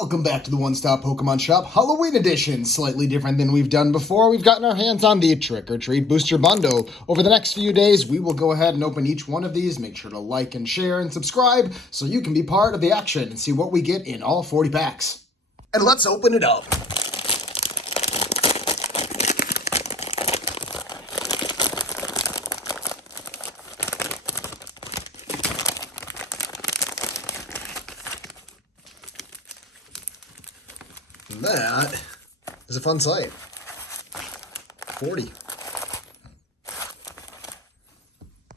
Welcome back to the One-Stop Pokemon Shop Halloween Edition. Slightly different than we've done before. We've gotten our hands on the Trick or Treat Booster Bundle. Over the next few days, we will go ahead and open each one of these. Make sure to like and share and subscribe so you can be part of the action and see what we get in all 40 packs. And let's open it up. That is a fun sight. 40.